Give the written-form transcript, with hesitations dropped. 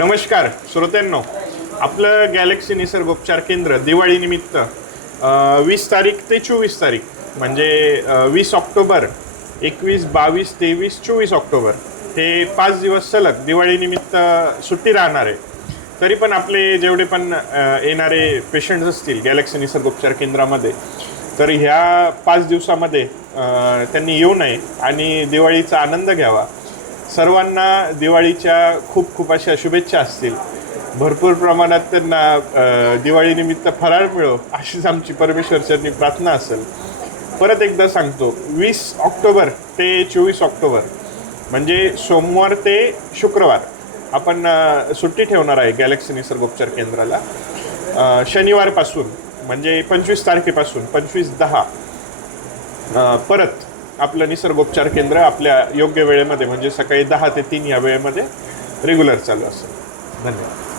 नमस्कार श्रोत्यांनो, आपलं गॅलेक्सी निसर्गोपचार केंद्र दिवाळीनिमित्त 20 तारीख ते 24 तारीख म्हणजे 20 ऑक्टोबर, 21, 22, 23, 24 ऑक्टोबर हे 5 दिवस सलग दिवाळीनिमित्त सुट्टी राहणार आहे. तरी पण आपले जेवढे पण येणारे पेशंट्स असतील गॅलेक्सी निसर्गोपचार केंद्रामध्ये, तर ह्या 5 दिवसामध्ये त्यांनी येऊ नये आणि दिवाळीचा आनंद घ्यावा. सर्वांना दिवाळीच्या खूप खूप अशा शुभेच्छा असतील. भरपूर प्रमाणात त्यांना दिवाळीनिमित्त फराळ मिळो अशीच आमची परमेश्वरचरणी प्रार्थना असेल. परत एकदा सांगतो, 20 ऑक्टोबर ते 24 ऑक्टोबर म्हणजे सोमवार ते शुक्रवार आपण सुट्टी ठेवणार आहे गॅलेक्सी निसर्गोपचार केंद्राला. शनिवारपासून म्हणजे 25 तारखेपासून 25/10 परत आपलं निसर्गोपचार केंद्र आपल्या योग्य वेळेमध्ये म्हणजे सकाळी 10 ते 3 या वेळेमध्ये रेग्युलर चालू असेल. धन्यवाद.